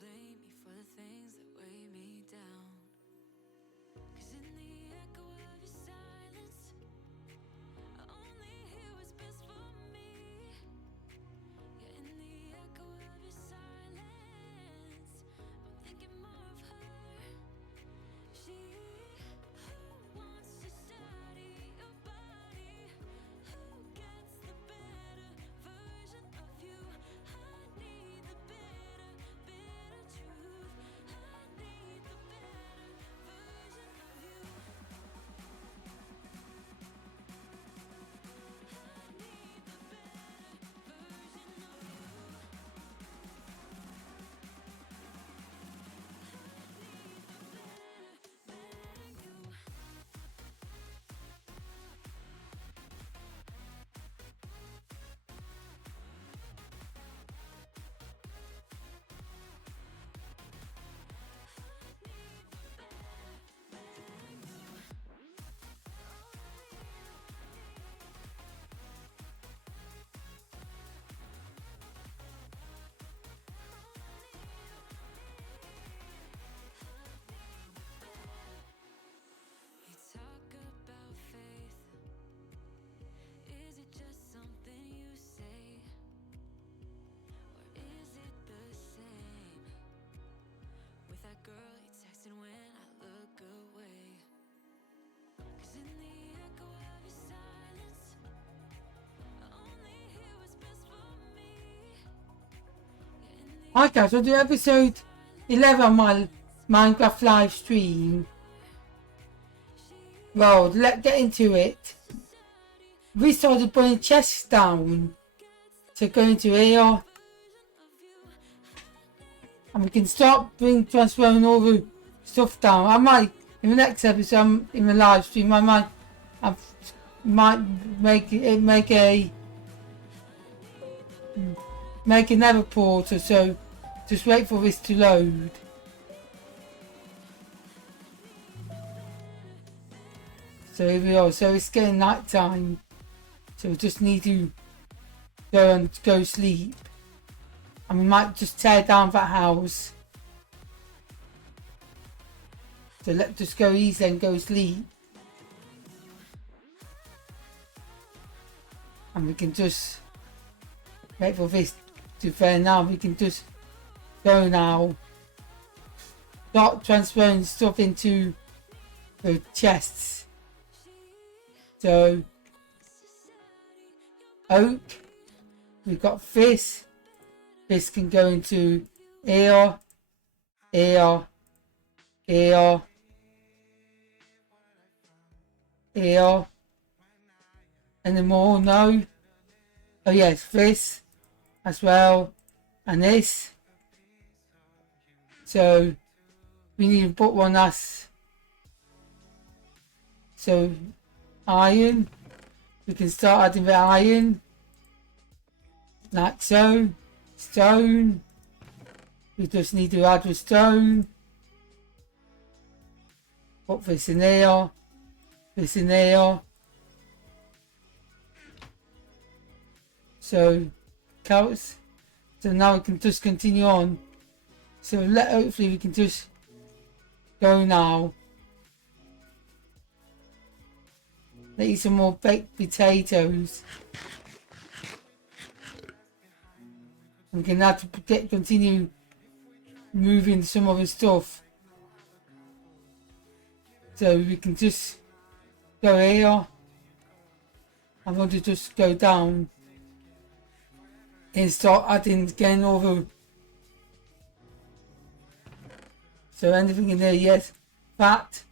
blame me for the things that weigh me down. 'Cause in the echo of your silence, I only hear what's best for me. Yeah, in the echo of your silence, I'm thinking more of her. She who wants to study your body, who gets the better version of you. I need the better truth. I need the better version of you. I need the better version of you. You talk about faith. Is it just something you say? Or is it the same with that girl you texting when I look away? 'Cause in the echo of your silence, I only hear what's best for me. Yeah, in the Hi guys, I'll do episode 11 on my Minecraft live stream. Well, let's get into it. We started putting chests down to go into here. And we can start transferring all the stuff down. I might, in the next episode, in the live stream, I might make another portal, so just wait for this to load. So here we are, so it's getting night time. So we just need to go sleep. And we might just tear down that house. So let's just go easy and go sleep. And we can just wait for this to fair now. We can just go now. Start transferring stuff into the chests. So oak, we've got this. This can go into here, here, here, here, and then more. No. Oh yes, this as well, and this. So we need to put one that's so iron. We can start adding the iron like so. Stone. We just need to add the stone. Put this in there. This in there. So counts. So now we can just continue on. So hopefully we can just go now. Let's eat some more baked potatoes. We can have to continue moving some other stuff. So we can just go here. I'm going to just go down and start adding again over. So anything in there, yes. Fat,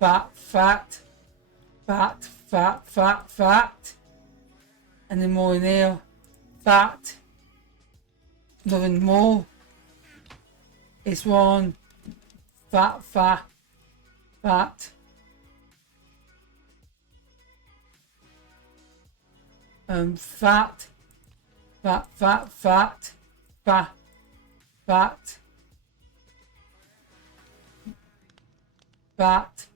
fat, fat, fat, fat, fat, fat. And then more in there. Fat. Nothing more. This one. Fat, fat, fat. Fat, fat, fat, fat, fat, fat, fat.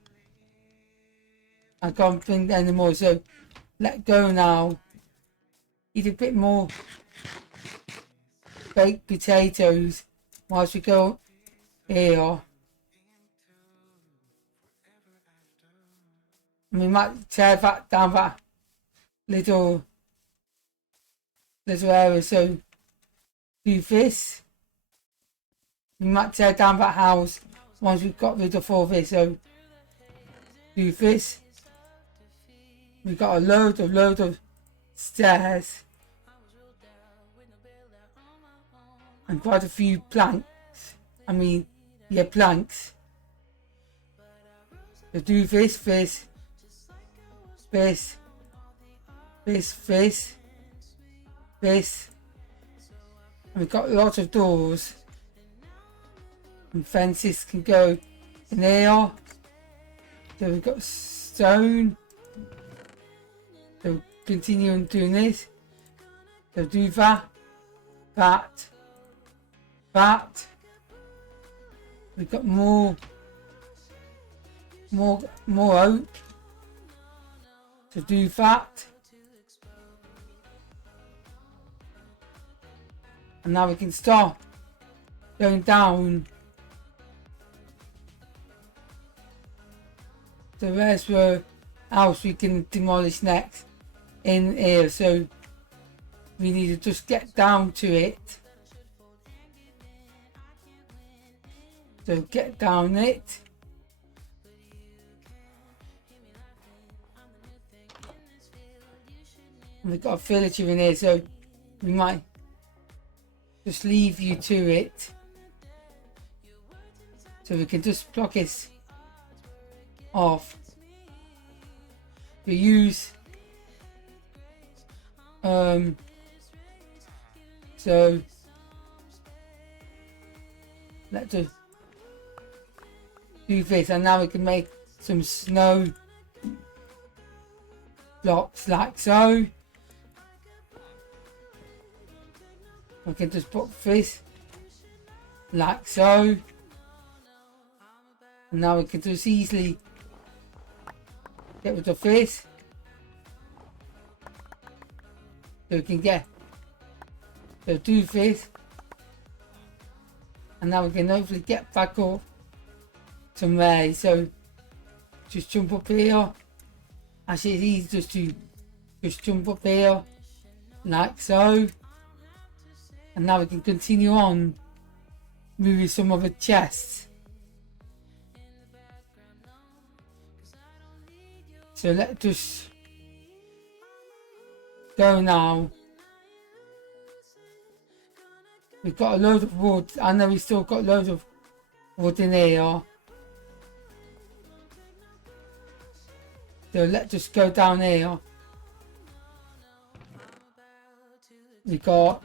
I can't think anymore, so let go now. Eat a bit more baked potatoes whilst we go here. We might tear that down that little area, so do this. We might tear down that house once we've got rid of all this, so do this. We got a load of stairs and quite a few planks. Planks. So do this, this, this, this, this, this. And we've got lots of doors and fences can go in there. So we've got stone. So continue on doing this. So do that, that, that. We've got more oak. So do that. And now we can start going down the rest of house we can demolish next in here, so we need to just get down to it. So get down it. And we've got a villager in here, so we might just leave you to it. So we can just block it off. We use so let's just do this, and now we can make some snow blocks like so. We can just put this like so, and now we can just easily get rid of this. So we can do this, and now we can hopefully get back up somewhere. So just jump up here. Actually, it's easy just to jump up here like so, and now we can continue on moving some of the chests. So let's just go now. We've got a load of wood. I know we still got loads of wood in here. So let's just go down here. We got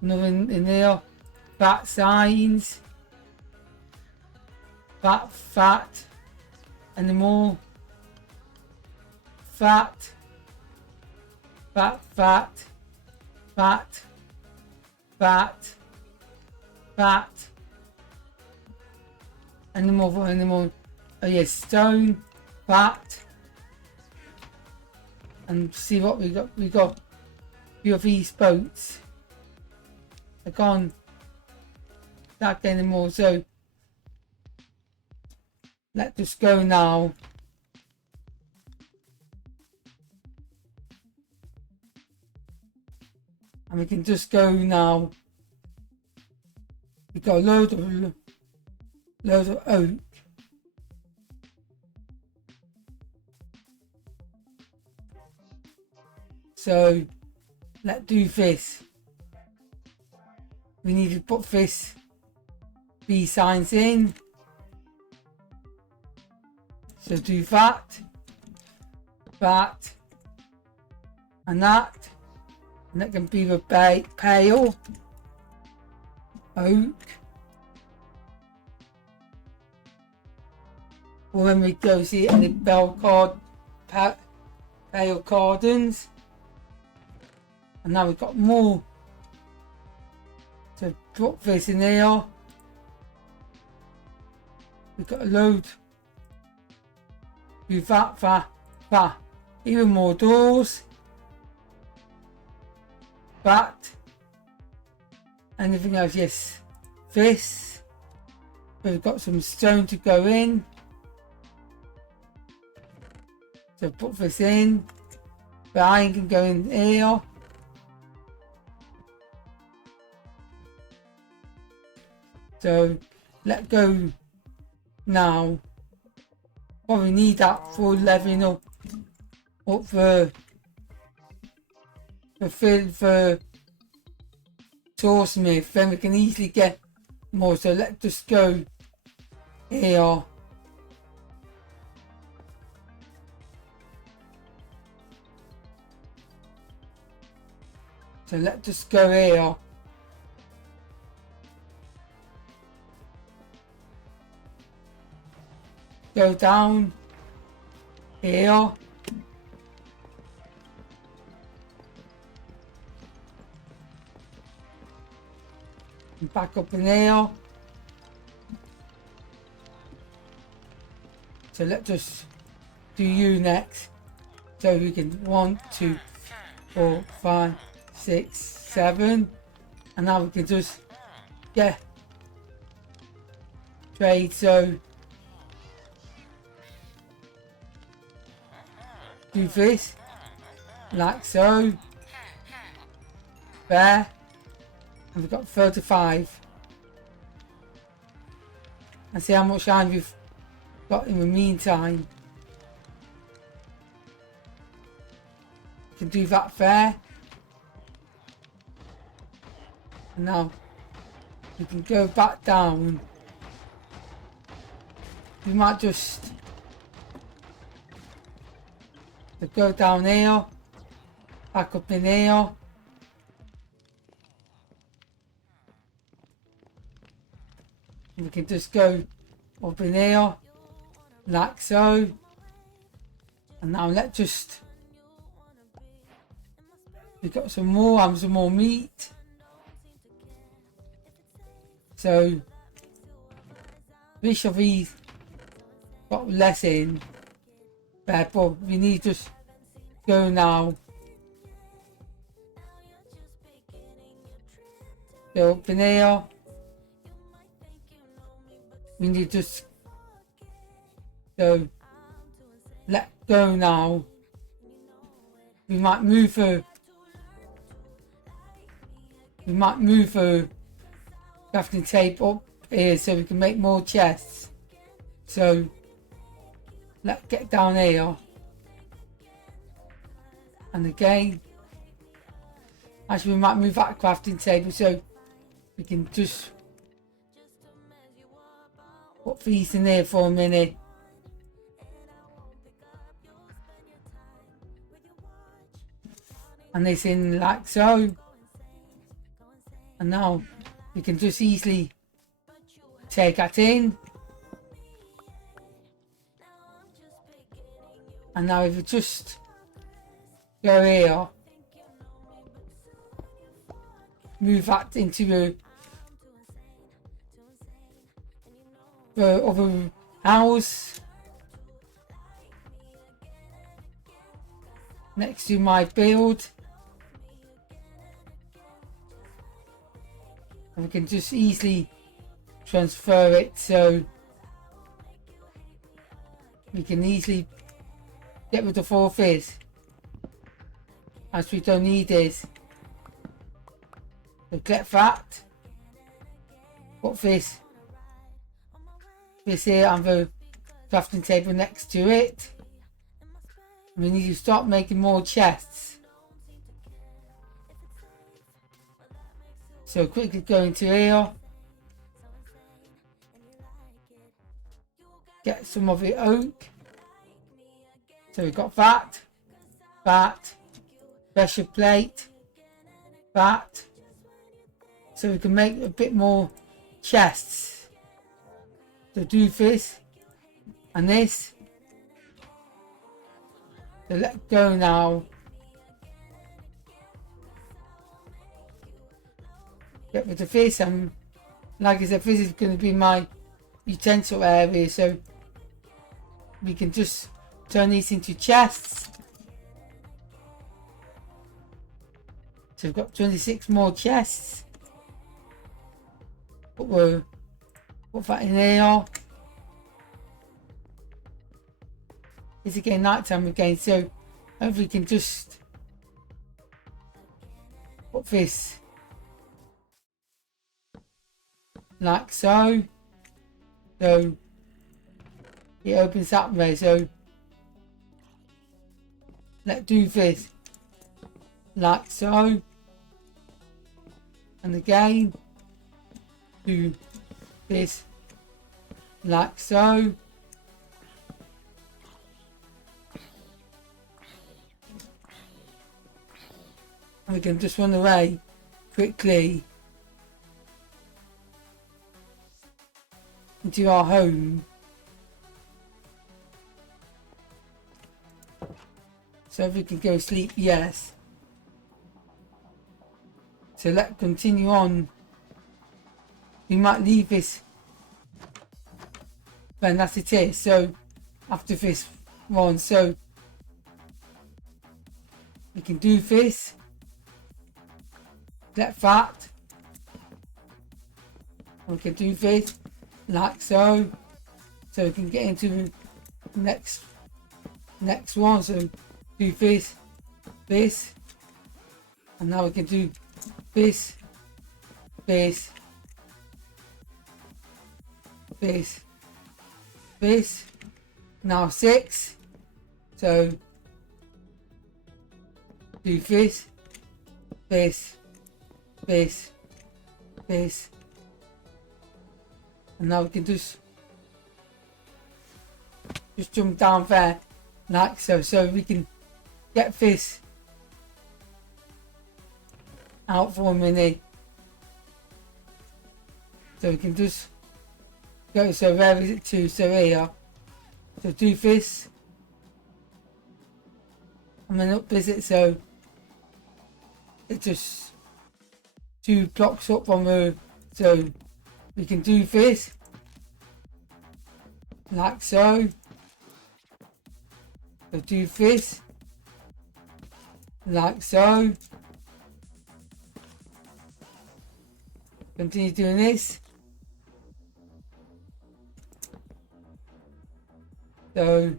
nothing in here. Fat signs. Fat. Any more? Fat. Any more? Oh yes, stone, fat. And see what we got. We got a few of these boats. They're gone. Not anymore. So let's just go now. And we can just go now. We've got a load of oak. So let's do this. We need to put these signs in. So do that, and that. And that can be the pale oak. Or when we go see any pale cardons. And now we've got more. So put this in here. We've got a load. Do that. Even more doors. Anything else? Yes. This. We've got some stone to go in. So put this in. The iron can go in here. So let go now. Probably need that for leveling up the swordsmith. Then we can easily get more. So let's just go here. So let's just go here. Go down here. And back up in here. So let's just do you next. So we can 1, 2, 4, 5, 6, 7. And now we can just get trade. So do this like so. There. And we've got 35. And see how much iron we've got in the meantime. We can do that there. And now we can go back down. We might just go down here, back up in here. We can just go up in here, like so. And now let's just, we've got some more meat. So, which of these got less in there, but we need to just go now. Go up in here. We need to just go, let go now. We might move the crafting tape up here so we can make more chests. So let's get down here. And again, actually we might move that crafting table so we can just put these in there for a minute. And this in like so. And now we can just easily take that in. And now if we just go here, move that into the other house next to my build. And we can just easily transfer it so we can easily get rid of all this as we don't need this. So get that, put this here and the crafting table next to it. And we need to start making more chests. So quickly go into here, get some of the oak. So we've got that, pressure plate, that. So we can make a bit more chests. So do this and this. So let go now. Get rid of this, and like I said, this is going to be my utensil area, so we can just turn these into chests. So we've got 26 more chests. put that in there. It's again night time again, so hopefully we can just put this like so. So it opens up there, so let's do this like so, and again do this like so, and we can just run away quickly into our home. So if we can go sleep, yes. So let's continue on. We might leave this when that's it is. So after this one, so we can do this. Let that. We can do this like so. So we can get into the next one. So do this, and now we can do this, now 6, so do this, and now we can just jump down there like so, so we can get this out for a minute. So we can just go, so where is it to? So here. So do this. And then up visit, so it's just 2 blocks up on the, so we can do this like so. So do this like so. Continue doing this. So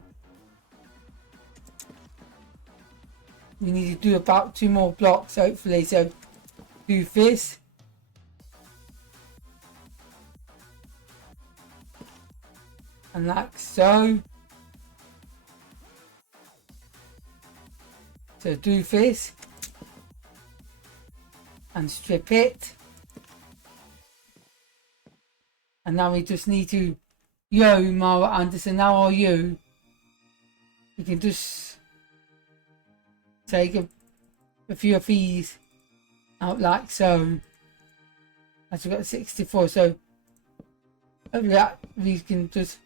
we need to do about 2 more blocks hopefully. So do this. And like so. So do this. And strip it. And now we just need to, yo, Mara Anderson, how are you? We can just take a few of these out like so. As we've got 64, so hopefully that we can just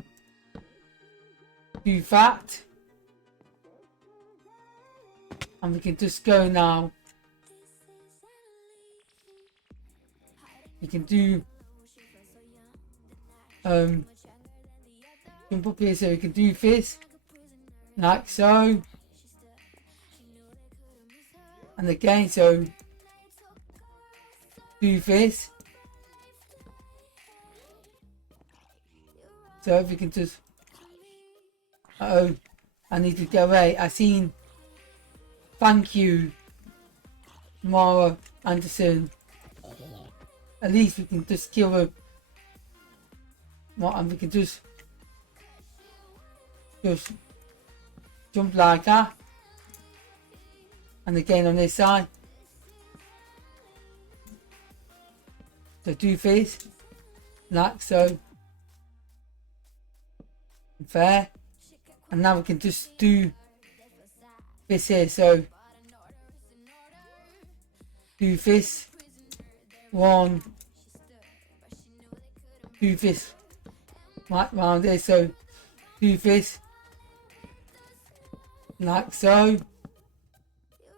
do that. And we can just go now. We can do jump up here, so we can do this like so, and again, so do this. So if we can just, I need to go away. I seen, thank you Mara Anderson. At least we can just kill her. And we can just jump like that, and again on this side. So do this like so, there, and now we can just do this here. So do this one, do this right round there, so do this like so,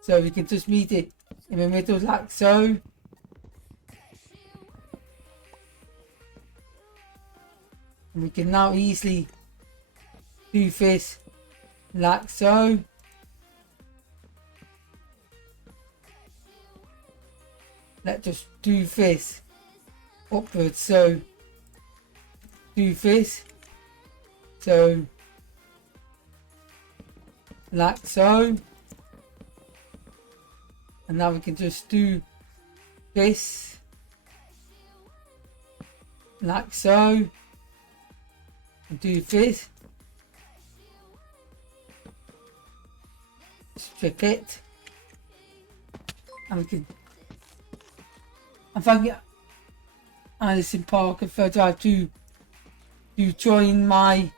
so we can just meet it in the middle like so, and we can now easily do this like so, let's just do this upwards. So do this, so like so, and now we can just do this like so, and do this, strip it, and we can, I think Alison Parker further I do join my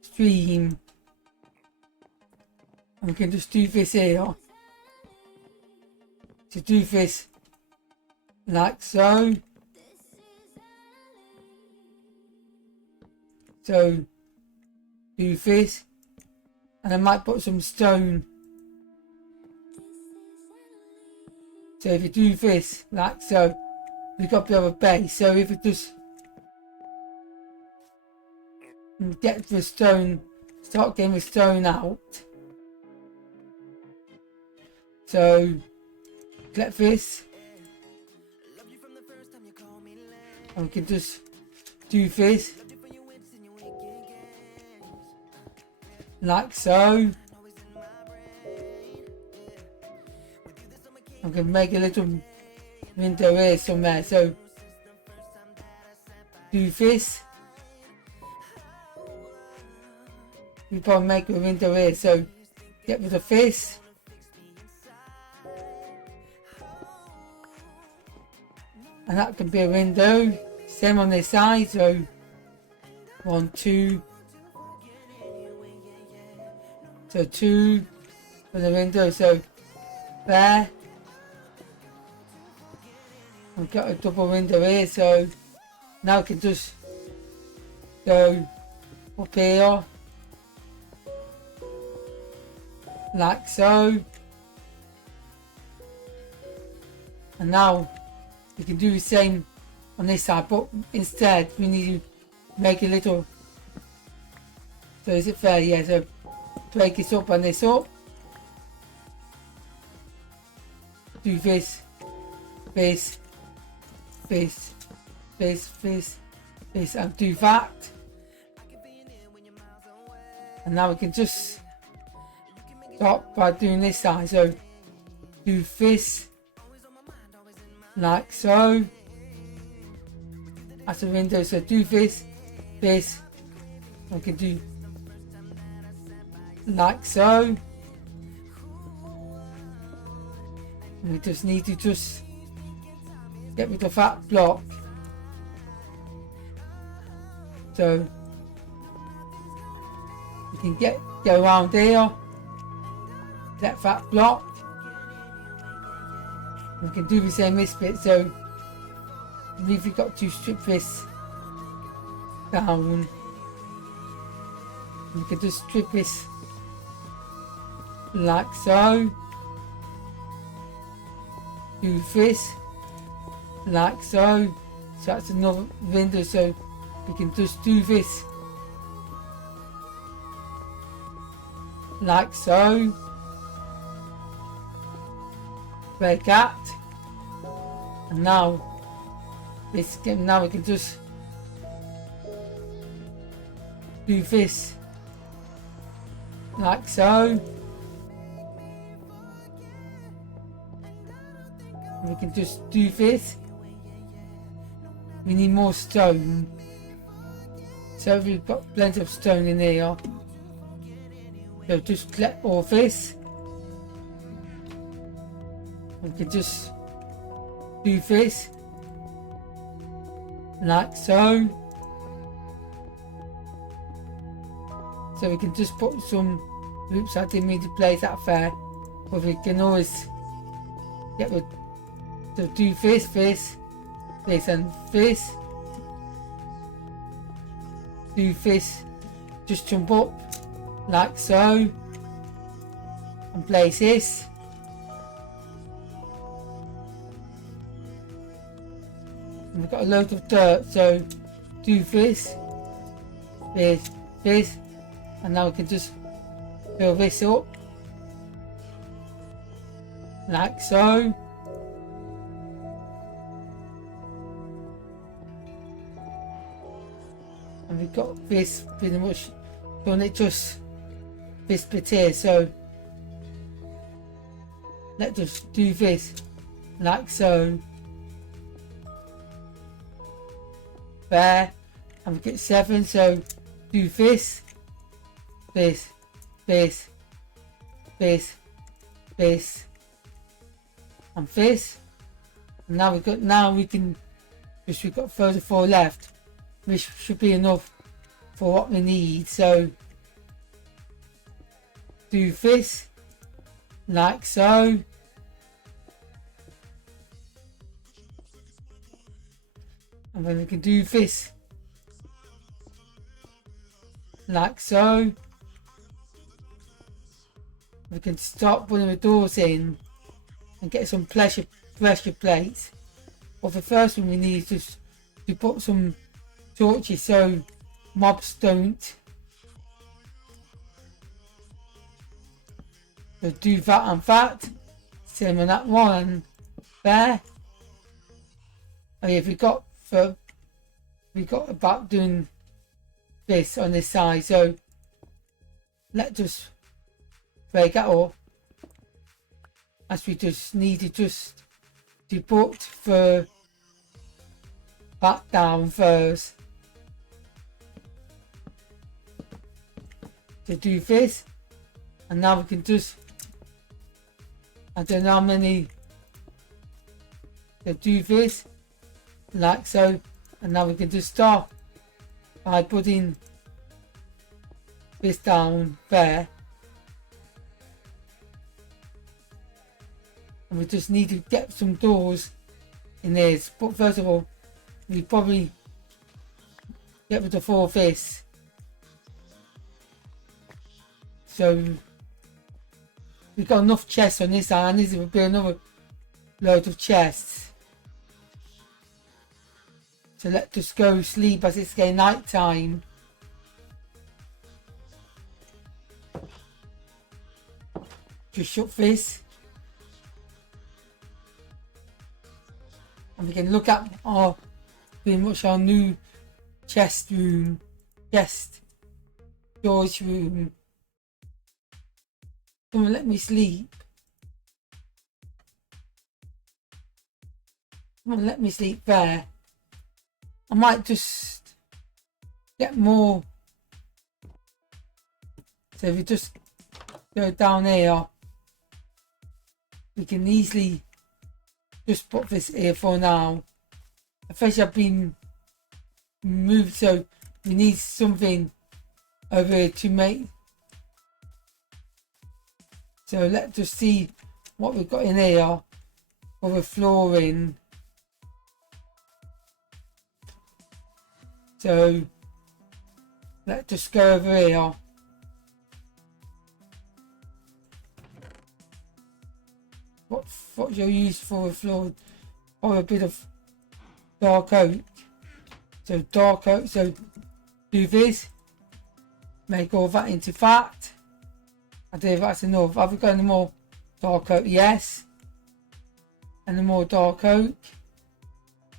stream, and we can just do this here, to do this like so, so do this, and I might put some stone. So if you do this like so, we've got a bit of a base. So if you just get the stone, start getting the stone out. So collect this, and we can just do this like so. I'm going to make a little window here somewhere, so do this. We probably make a window here, so get rid of this. And that can be a window. Same on this side, so 1, 2. So 2 for the window, so there. I've got a double window here, so now I can just go up here like so, and now we can do the same on this side, but instead we need to make a little, so is it fair? Yeah, so break this up and this up, do this, this, this, this, this, this, and do that, and now we can just start by doing this side, so do this like so, that's a window, so do this, this, we can do like so, and we just need to just get rid of that block, so we can go around here, get that block, we can do the same this bit, so I believe we've got to strip this down, we can just strip this like so, do this like so, so that's another window, so we can just do this like so, break that, and now now we can just do this like so, we can just do this. We need more stone, so we've got plenty of stone in here, so just collect all this. We can just do this like so, so we can just put some, oops, I didn't mean to place that fair, but we can always get rid, so do this, this, this and this, do this, just jump up like so, and place this, and we've got a load of dirt, so do this, this, this, and now we can just fill this up like so, and we've got this pretty much done it, just this bit here. So let's just do this like so. There, and we get 7, so do this, this, this, this, this, and this. And now we can just, we've got 34 left, which should be enough for what we need. So do this like so. And then we can do this like so. We can start putting the doors in and get some pressure plates. But the first one we need is just to put some torches so mobs don't. So do that and that. Same on that one there. Oh yeah, we got about doing this on this side, so let's just break that up, as we just need to just to put the back down first. To do this, and now we can just, I don't know how many, to do this like so. And now we can just start by putting this down there. And we just need to get some doors in there. But first of all, we probably get rid of all this. So we've got enough chests on this side, and this will be another load of chests. So let's just go sleep as it's getting night time. Just shut this. And we can look at our, pretty much our new chest storage room. Come on, let me sleep. Come on, let me sleep there. I might just get more. So if we just go down here, we can easily just put this here for now. Especially I've been moved, so we need something over here to make. So let's just see what we've got in here for the flooring. So let's just go over here. What you'll use for the floor, or a bit of dark oak. So dark oak, so do this, make all that into that. I don't know if that's enough. Have we got any more dark oak? Yes. And more dark oak.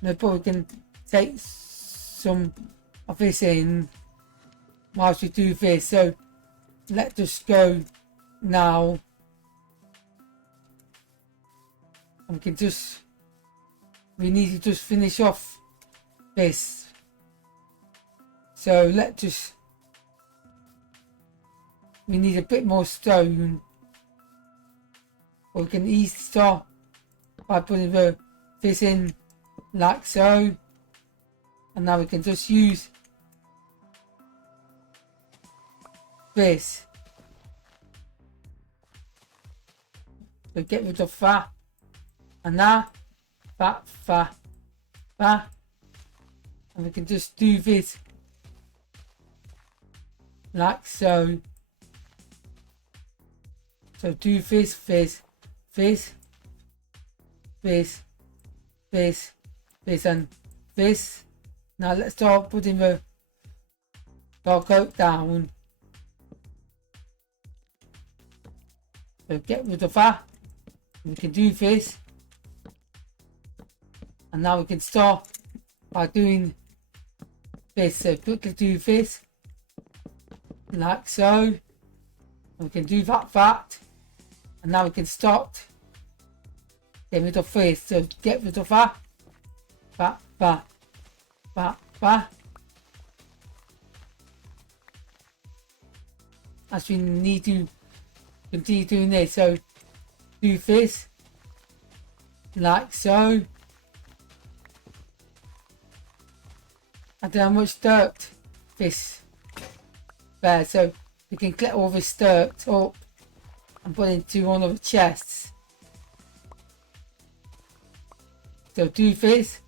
No, but we can take some of this in whilst we do this. So let's just go now, and we can just, we need to just finish off this. So let's just, we need a bit more stone, or we can easily start by putting this in like so. And now we can just use this. So get rid of that. And that. And we can just do this like so. So do this, and this. Now let's start putting the dark oak down. So get rid of that. We can do this. And now we can start by doing this. So quickly do this, like so. And we can do that, and now we can start getting rid of this. So get rid of that. As we need to continue doing this. So do this, like so. I don't know how much dirt this there, so we can collect all this dirt up and put it into one of the chests. So do this.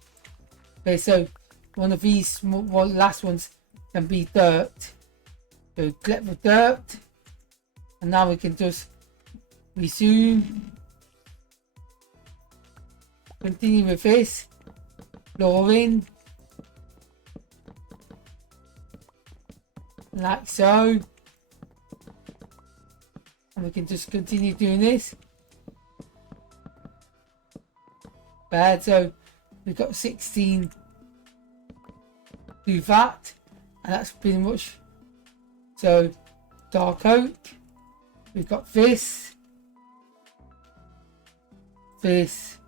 Okay, so one of these last ones can be dirt. So collect the dirt, and now we can just resume. Continue with this. Flooring. Like so. And we can just continue doing this. Bad, so we've got 16. Do that. And that's pretty much. So dark oak. We've got this. This.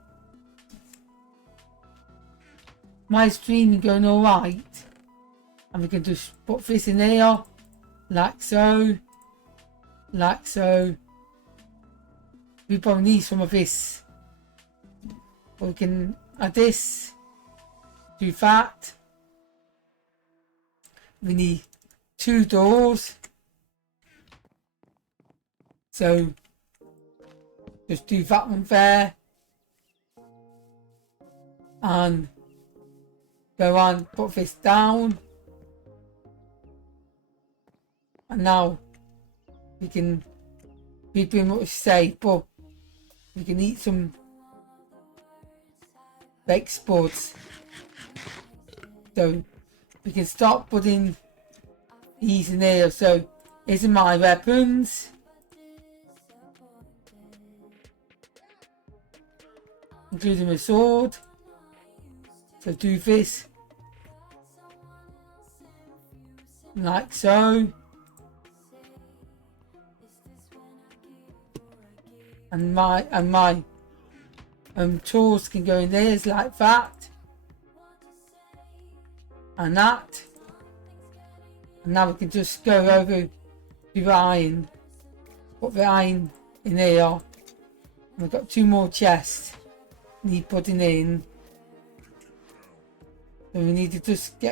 My streaming going alright. And we can just put this in there, like so, like so. We probably need some of this. But we can add this, do that. We need 2 doors. So just do that one there. And go on, put this down. And now we can be pretty much safe, but we can eat some baked spuds. So we can start putting these in there. So these are my weapons. Including my sword. So do this. Like so. And my tools can go in there like that. And that. And now we can just go over to the iron. Put the iron in there. And we've got 2 more chests need putting in. So we need to just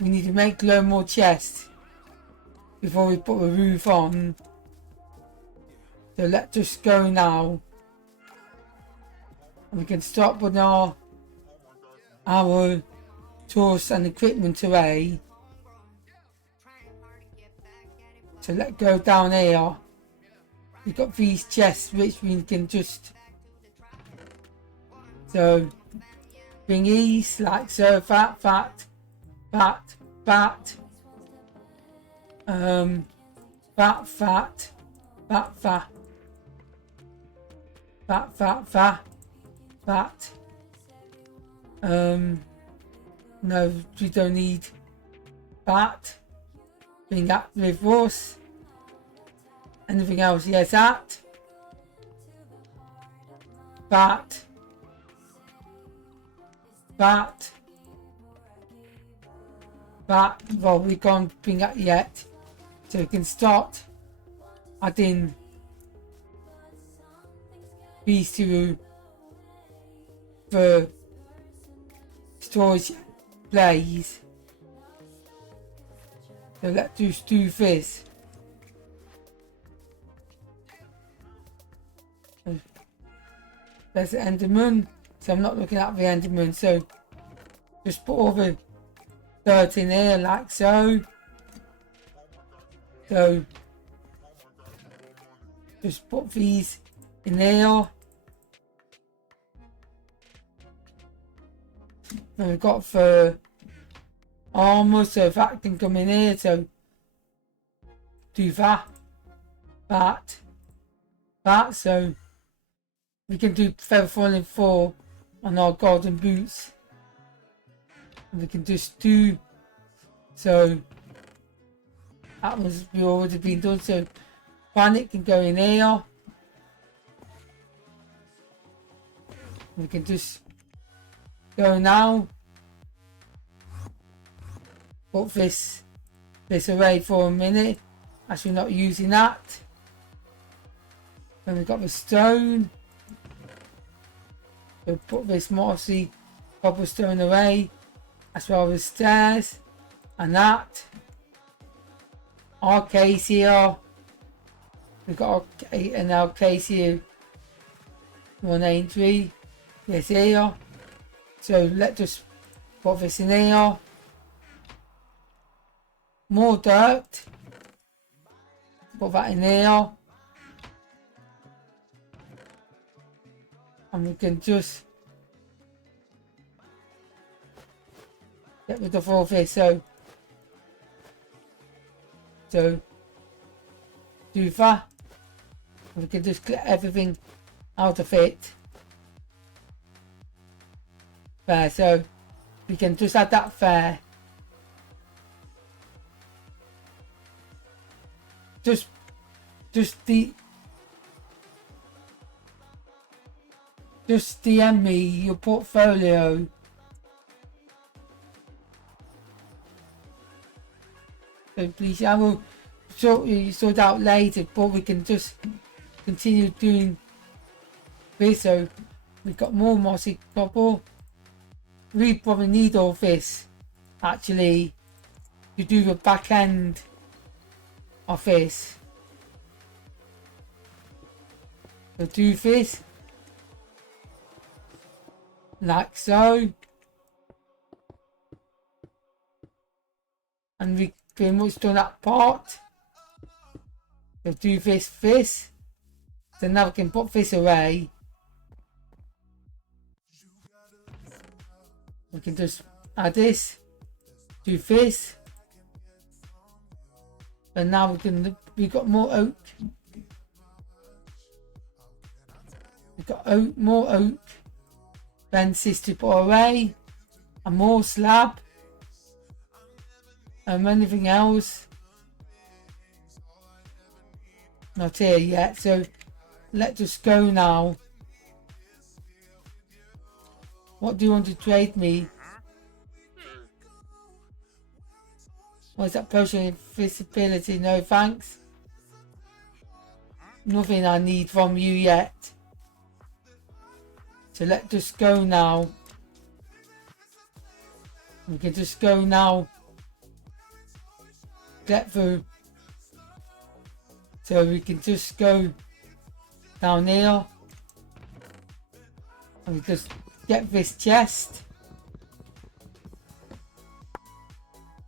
we need to make a load more chests before we put the roof on. So let's just go now. And we can start putting our tools and equipment away. So let's go down here. We've got these chests which we can just. So bring these like so, that. No, we don't need that. Bring that with us. Anything else? Yes, that. Well, we can't bring that yet. So we can start adding these to the storage place. So let's just do this. There's the Enderman. So I'm not looking at the Enderman. So just put all the dirt in here like so. So just put these in there. And we've got the armor, so that can come in here. So do that. So we can do feather falling 4 on our golden boots. We can just do so. That was already been done. So planet can go in here. We can just go now. Put this away for a minute, as we're not using that. Then we've got the stone. We'll put this mossy cobblestone away, as well as stairs and that. Our case here. We've got an our case here. 183. Yes, here. So let's just put this in here. More dirt. Put that in here. And we can just get rid of all this. So do that. We can just get everything out of it. There, so we can just add that there. Just DM me your portfolio. So please, I will sort out later, but we can just continue doing this. So we've got more mossy cobble. We probably need all this actually to do the back end of this. So do this like so, and we pretty much done that part. So do this. So now we can put this away. We can just add this, do this, and now we got more oak. We've got more oak fences to put away, and more slab, and anything else. Not here yet, so let's just go now. What do you want to trade me? What is that potion of invisibility? No thanks. Nothing I need from you yet. So let's just go now. We can just go now. Get through. So we can just go down here. And we just get this chest.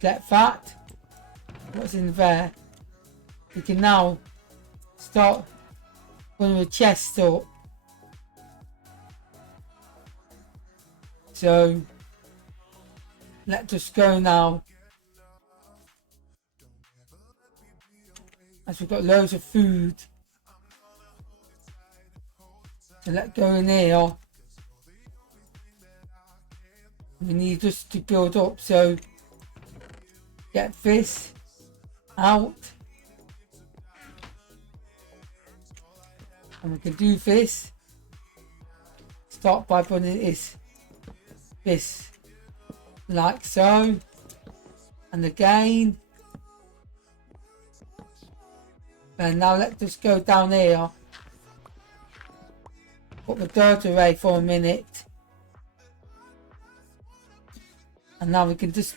Get that. What's in there? We can now start putting the chest up. So let's just go now. As we've got loads of food. So let's go in here. We need just to build up, so get this out. And we can do this. Start by putting this like so. And again. And now let's just go down here. Put the dirt away for a minute. And now we can just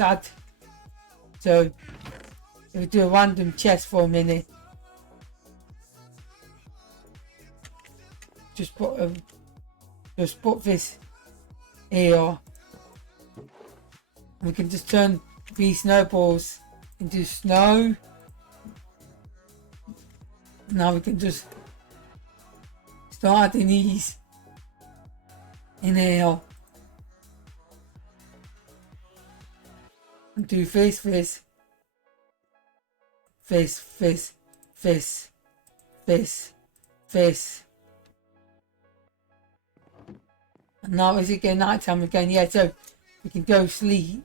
add. So if we do a random chest for a minute, just put this here. We can just turn these snowballs into snow. Now we can just start adding these in here. And do this. And now is it getting night time again? Yeah, so we can go sleep.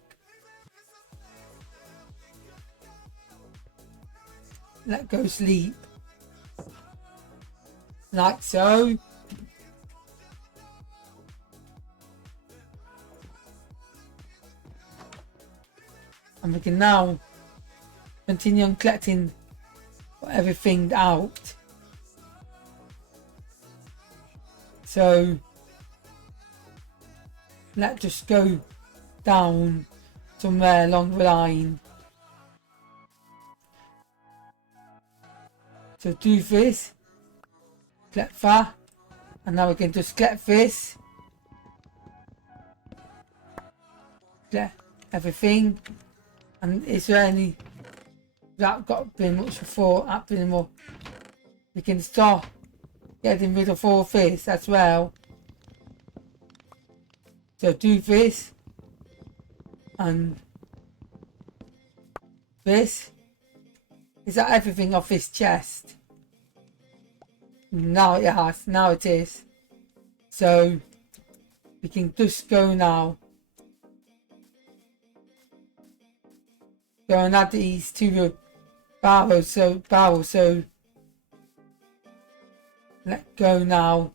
Let go sleep. Like so. And we can now continue on collecting everything out. So let's just go down somewhere along the line. So do this, collect that, and now we can just collect this, collect everything. And is there any that got been much before happening more? We can start getting rid of all this as well. So do this and this. Is that everything off this chest? Now it has, now it is. So we can just go now. Go and add these to the barrels, so let go now.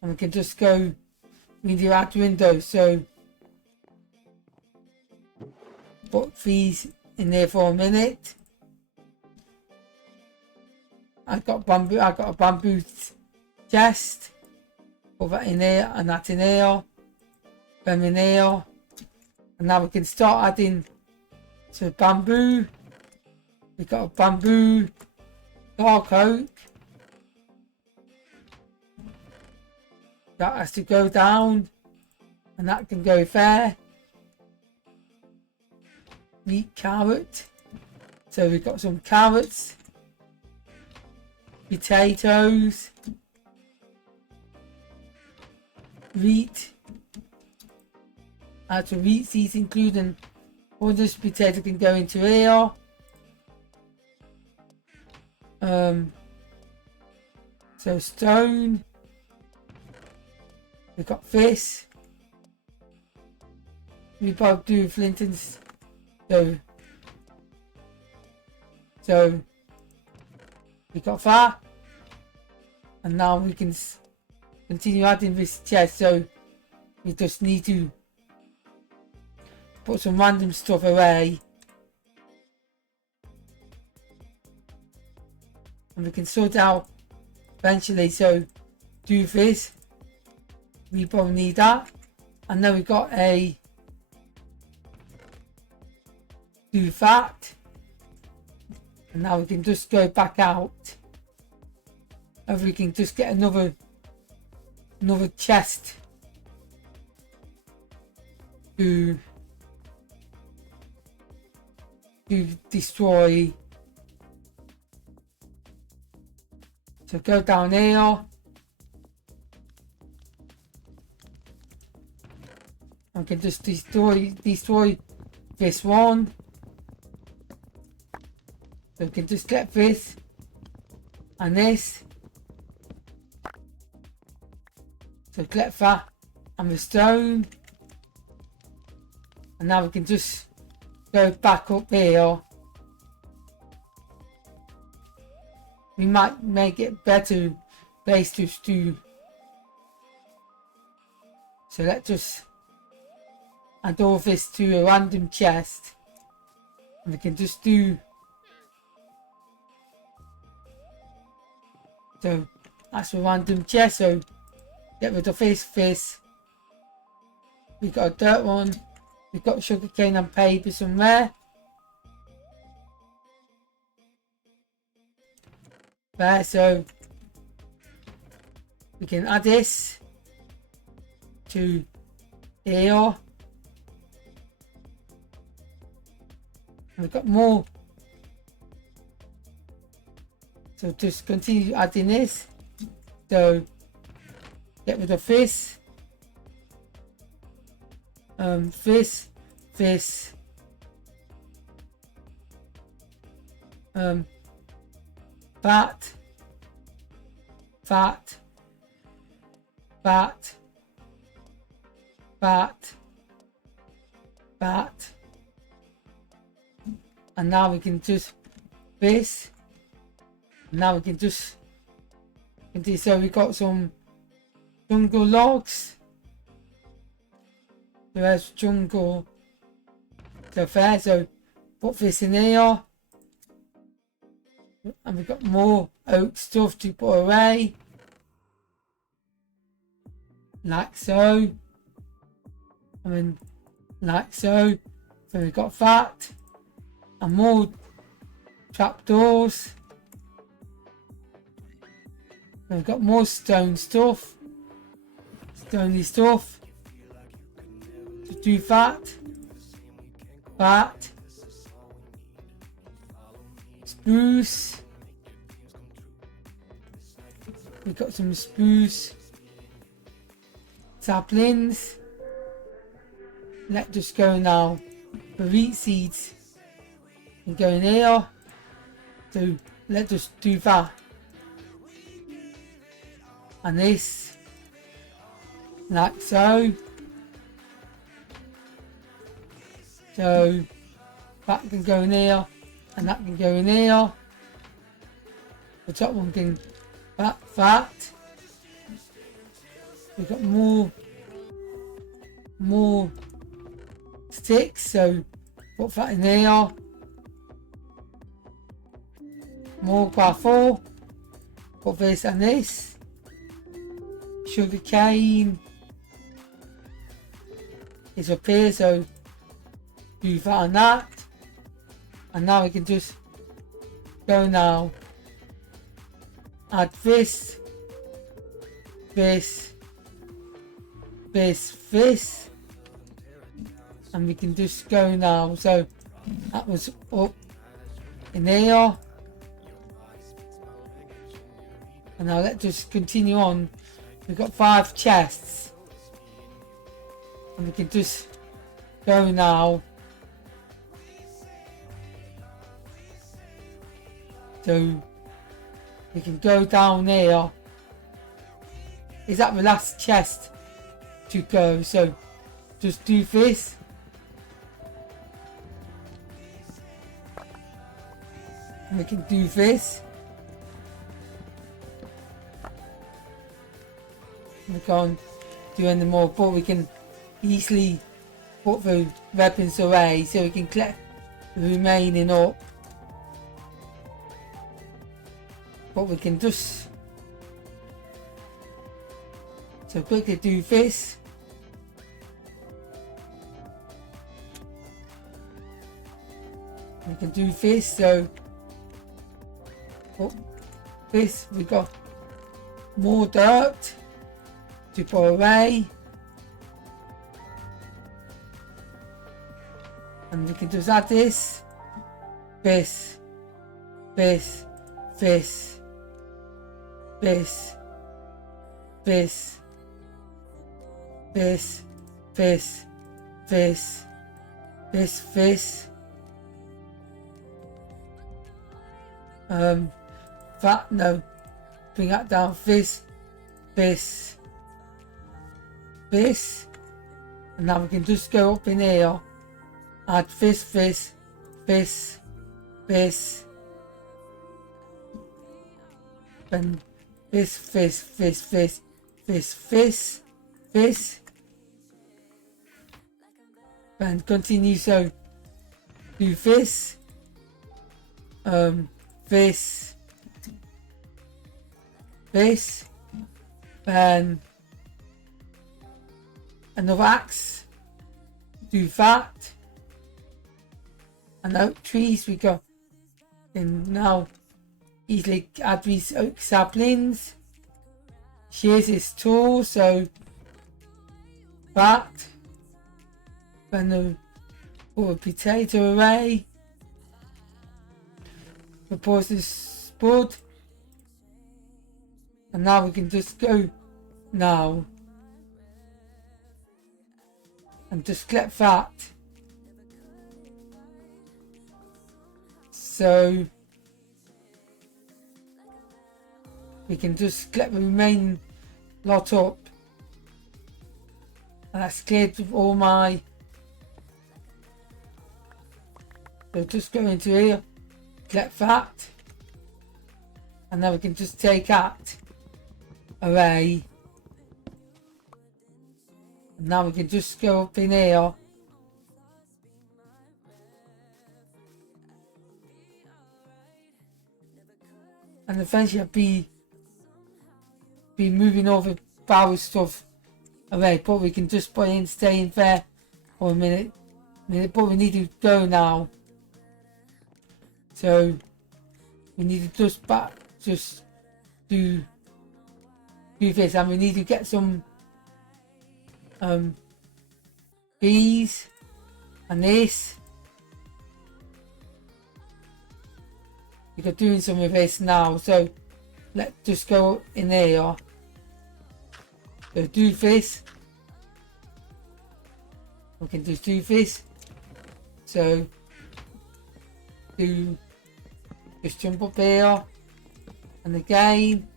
And we can just go, we do add windows, so put these in there for a minute. I got a bamboo chest. Put that in there and that in there. Then in there. And now we can start adding to bamboo. We got a bamboo dark oak. That has to go down. And that can go there. Wheat carrot. So we've got some carrots. Potatoes. Wheat. Add some wheat seeds, including all this potato can go into here. So stone. We've got this. We both do flint and so we got that, and now we can continue adding this chest. So we just need to put some random stuff away, and we can sort out eventually. So do this. We probably need that, and then we got a do that, and now we can just go back out, and we can just get another chest to destroy. So go down here. I can just destroy this one. So we can just get this and this. So collect that and the stone. And now we can just go back up here. We might make it better place to do. So let's just add all this to a random chest. And we can just do. So that's a random chest. So get rid of this. We got a dirt one. We got sugarcane and paper somewhere. There, so we can add this to here. And we've got more. So just continue adding this. So get rid of this. This. That. fat, fat, fat. And now we can just this. Now we can just continue. So we got some jungle logs. There's jungle. So fair. So put this in here. And we've got more oak stuff to put away. Like so. And then like so. So we've got that. And more trapdoors. And we've got more stone stuff. Stony stuff. To do that. That. Spruce. We've got some spruce saplings. Let's just go now for wheat seeds and go in here. So let's just do that. And this, like so. So that can go in here. And that can go in here. The top one can that. We've got more sticks, so put that in here. More gravel. Put this and this. Sugar cane is up here, so do that and that. And now we can just go now. Add this, this, this, this. And we can just go now. So that was up in here. And now let's just continue on. We've got 5 chests. And we can just go now. So we can go down here. Is that the last chest to go? So just do this. And we can do this. We can't do any more, but we can easily put the weapons away so we can collect the remaining up. But we can just so quickly do this. We can do this, so this we got more dirt to put away. And we can just add this, this, this, this, this, this, this, this, this, this, this. That, no, bring that down, this, this, this. And now we can just go up in here, add this, this, this, this, and this, this, this, this, this, this, this, and continue. So do this, this, this, and another axe. Do that, and oak trees we got. And now easily add these oak saplings. Here's his tool, so that. And put a potato away. Repose this spud. And now we can just go now. And just collect that. So we can just collect the remaining lot up And that's cleared with all my. So just go into here, collect that, and then we can just take that away. And now we can just go up in here. And eventually I'll be moving all the barrel stuff away, but we can just put in, stay in there for a minute, but we need to go now. So we need to just do this, and we need to get some bees and this. We're doing some of this now, so let's just go in there. So do this. We can just do this. So just jump up here and again,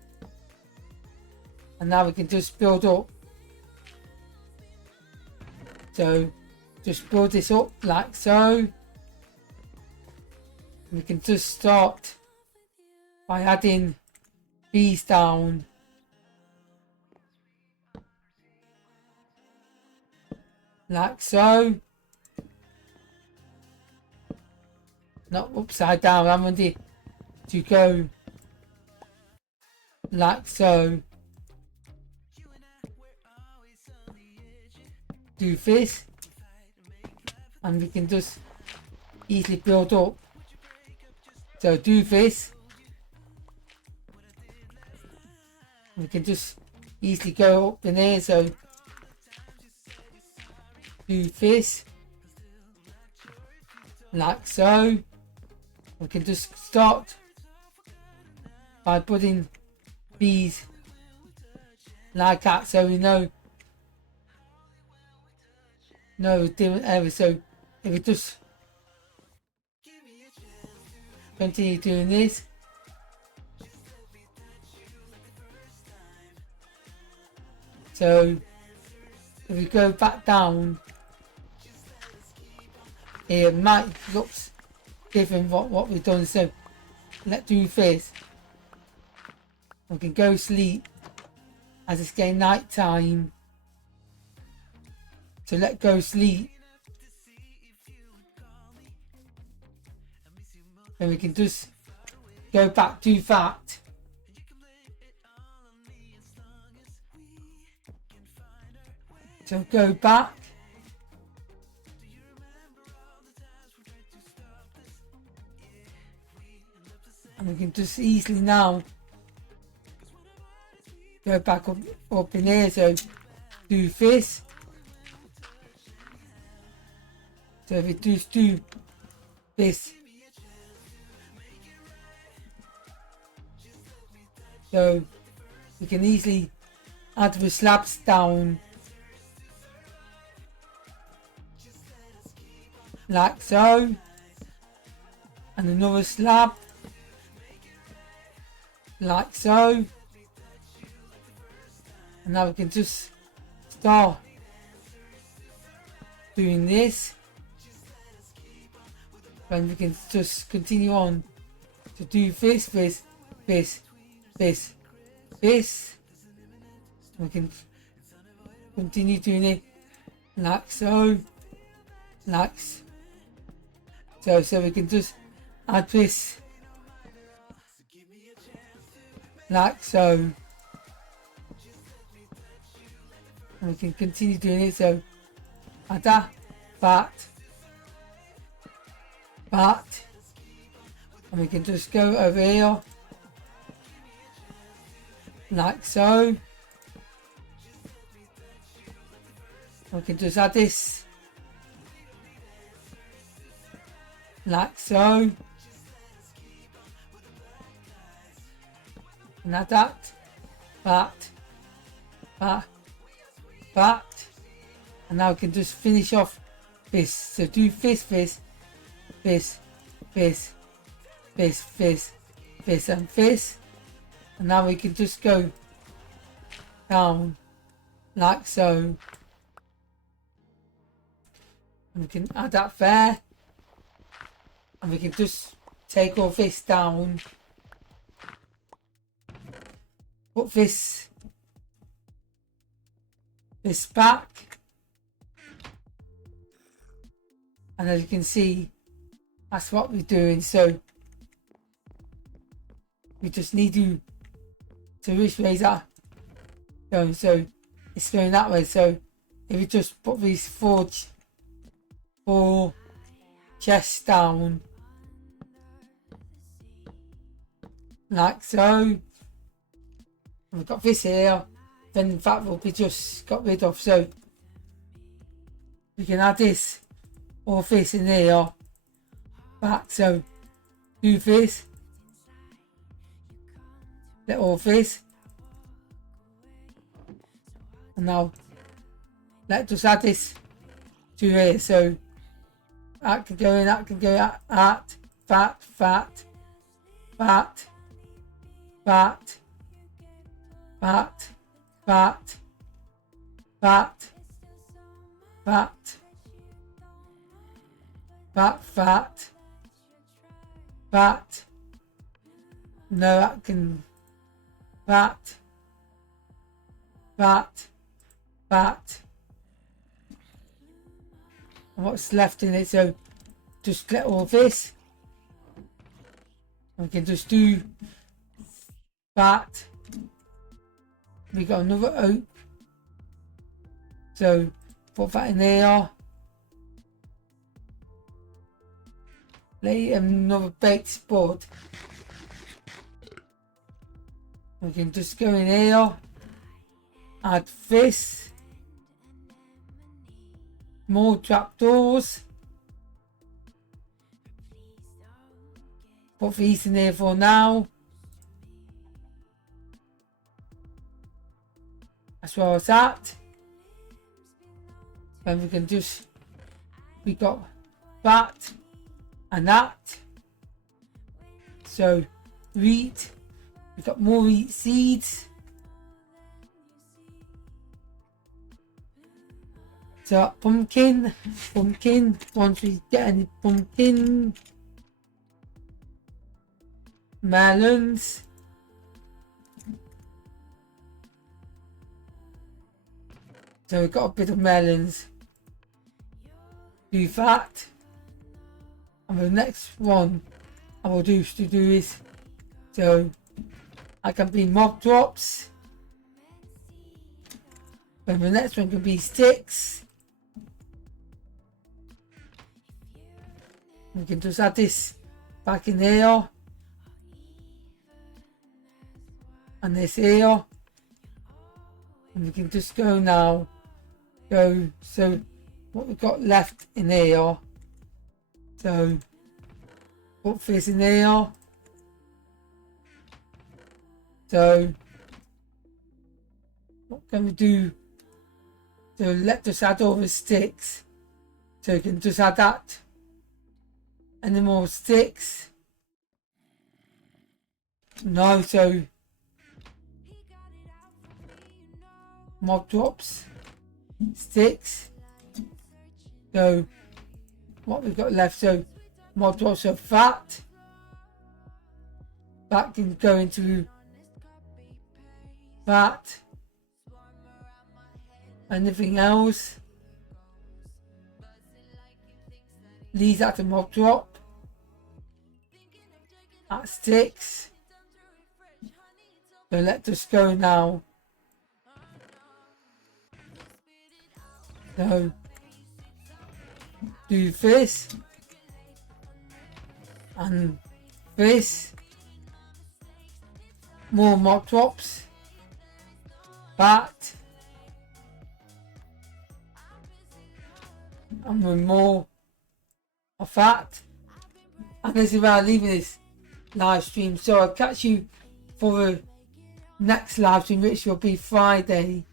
and now we can just build up. So just build this up like so. We can just start by adding bees down. Like so. Not upside down, I'm going to go like so. Do this, and we can just easily build up. So do this. We can just easily go up in there. So do this like so. We can just start by putting bees like that, so we know different areas. So if we just continue doing this, so if we go back down, it might look different what we've done. So let's do this. We can go sleep as it's getting night time. So let go sleep. And we can just go back to that. So go back. And we can just easily now go back up in here. So do this. So if we just do this, so we can easily add the slabs down like so, and another slab like so, and now we can just start doing this, and we can just continue on to do this. We can continue doing it like so, so we can just add this like so, and we can continue doing it. So add that, and we can just go over here like so. We can just add this like so, and add that, and now we can just finish off this. So do this, and this, and now we can just go down like so, And we can add that there. And we can just take all this down. Put this back. And as you can see, that's what we're doing. So we just need to just raise that going. So it's going that way. So if we just put these four chests down like so, and we've got this here, then that will be just got rid of. So we can add this or this in here back. So do this, let all this, and now let's just add this to here. So that can go in, that can go at that, that, no, that can that, and what's left in it. So just get all this, and we can just do that. We got another oak, so put that in there. Lay another baked spud. We can just go in here, add this, more trapdoors, put these in there for now, as well as that. Then we can just, we got that and that, so wheat. We've got more wheat seeds. So pumpkin, once we get any pumpkin, melons, so we've got a bit of melons, do that, and the next one I will do is, so I can be mob drops. And the next one can be sticks. We can just add this back in here. And this here. And we can just go now. Go, so what we've got left in here. So put this in here. So what can we do? So let's just add all the sticks. So you can just add that. Any more sticks? No, so mob drops, sticks. So what we've got left, so mob drops of that. That can go into that. Anything else? These at the mob drop. That sticks. So let's just go now. So do this and this. More mob drops. That. And with more of that. And this is where I'm leaving this live stream. So I'll catch you for the next live stream, which will be Friday.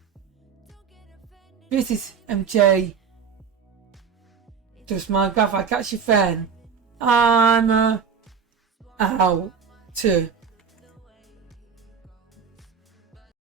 This is MJDoesMinecraft. I'll catch you then. I'm out.